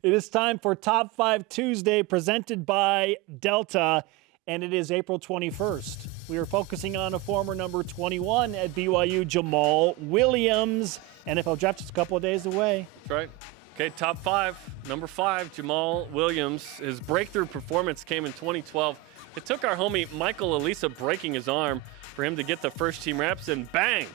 It is time for Top 5 Tuesday presented by Delta, and it is April 21st. We are focusing on a former number 21 at BYU, Jamaal Williams. NFL draft is a couple of days away. That's right. Okay, top 5. Number 5, Jamaal Williams. His breakthrough performance came in 2012. It took our homie Michael Elisa breaking his arm for him to get the first team reps, and bang!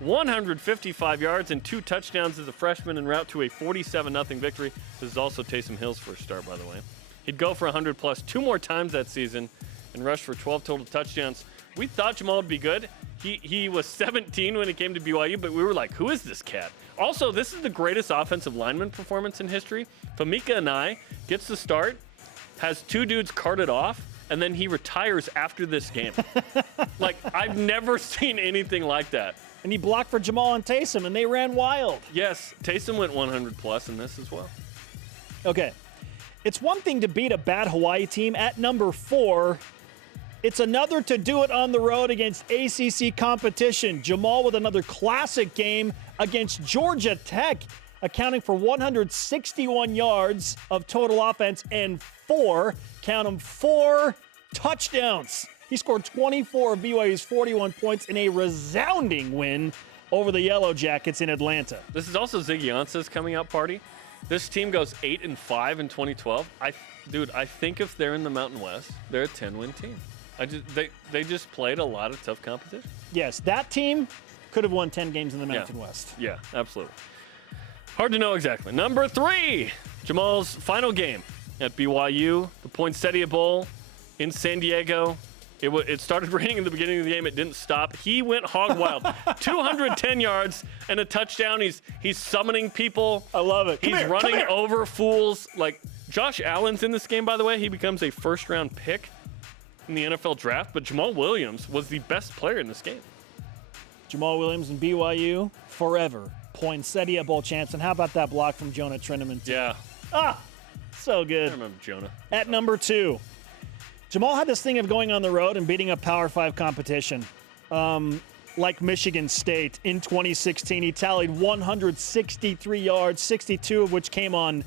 155 yards and 2 touchdowns as a freshman en route to a 47-0 victory. This is also Taysom Hill's first start, by the way. He'd go for 100-plus 2 more times that season and rush for 12 total touchdowns. We thought Jamaal would be good. He was 17 when he came to BYU, but we were like, who is this cat? Also, this is the greatest offensive lineman performance in history. Famika Anai gets the start, has 2 dudes carted off, and then he retires after this game. Like, I've never seen anything like that. And he blocked for Jamaal and Taysom, and they ran wild. Yes, Taysom went 100-plus in this as well. Okay. It's one thing to beat a bad Hawaii team at number 4. It's another to do it on the road against ACC competition. Jamaal with another classic game against Georgia Tech, accounting for 161 yards of total offense and 4 touchdowns. He scored 24 of BYU's 41 points in a resounding win over the Yellow Jackets in Atlanta. This is also Ziggy Ansah's coming out party. This team goes 8-5 in 2012. I think if they're in the Mountain West, they're a 10-win team. They just played a lot of tough competition. Yes, that team could have won 10 games in the Mountain West. Yeah, absolutely. Hard to know exactly. Number 3, Jamaal's final game at BYU, the Poinsettia Bowl in San Diego. It started raining in the beginning of the game. It didn't stop. He went hog wild. 210 yards and a touchdown. He's summoning people. I love it. He's running over fools. Like, Josh Allen's in this game, by the way. He becomes a first-round pick in the NFL draft, but Jamaal Williams was the best player in this game. Jamaal Williams and BYU forever. Poinsettia Bowl champs. And how about that block from Jonah Trinnaman? Yeah. So good. I remember Jonah. At number 2, Jamaal had this thing of going on the road and beating a Power 5 competition. Like Michigan State in 2016, he tallied 163 yards, 62 of which came on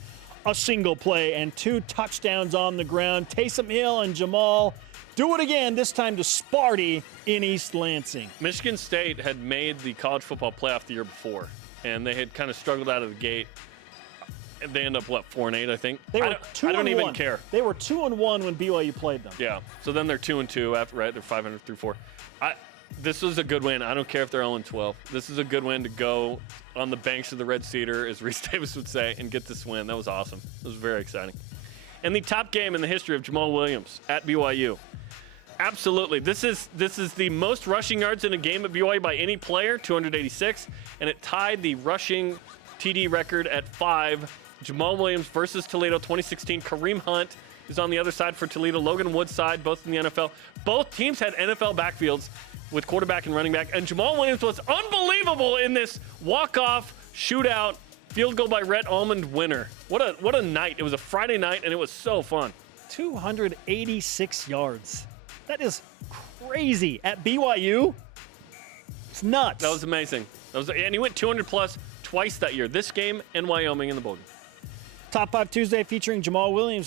a single play, and 2 touchdowns on the ground. Taysom Hill and Jamaal do it again, this time to Sparty in East Lansing. Michigan State had made the college football playoff the year before, and they had kind of struggled out of the gate. They end up, 4-8, I think? They were 2-1. I don't even care. They were 2-1 when BYU played them. Yeah. So then they're 2-2 after, right? They're 500 through 4. This was a good win. I don't care if they're 0-12. This is a good win to go on the banks of the Red Cedar, as Reese Davis would say, and get this win. That was awesome. It was very exciting. And the top game in the history of Jamaal Williams at BYU. Absolutely. This is the most rushing yards in a game at BYU by any player, 286, and it tied the rushing TD record at 5. Jamaal Williams versus Toledo 2016. Kareem Hunt is on the other side for Toledo. Logan Woodside, both in the NFL. Both teams had NFL backfields with quarterback and running back. And Jamaal Williams was unbelievable in this walk-off, shootout, field goal by Rhett Almond winner. What a night. It was a Friday night, and it was so fun. 286 yards. That is crazy. At BYU, it's nuts. That was amazing. And he went 200-plus twice that year. This game and Wyoming in the bowl game. Top 5 Tuesday featuring Jamaal Williams.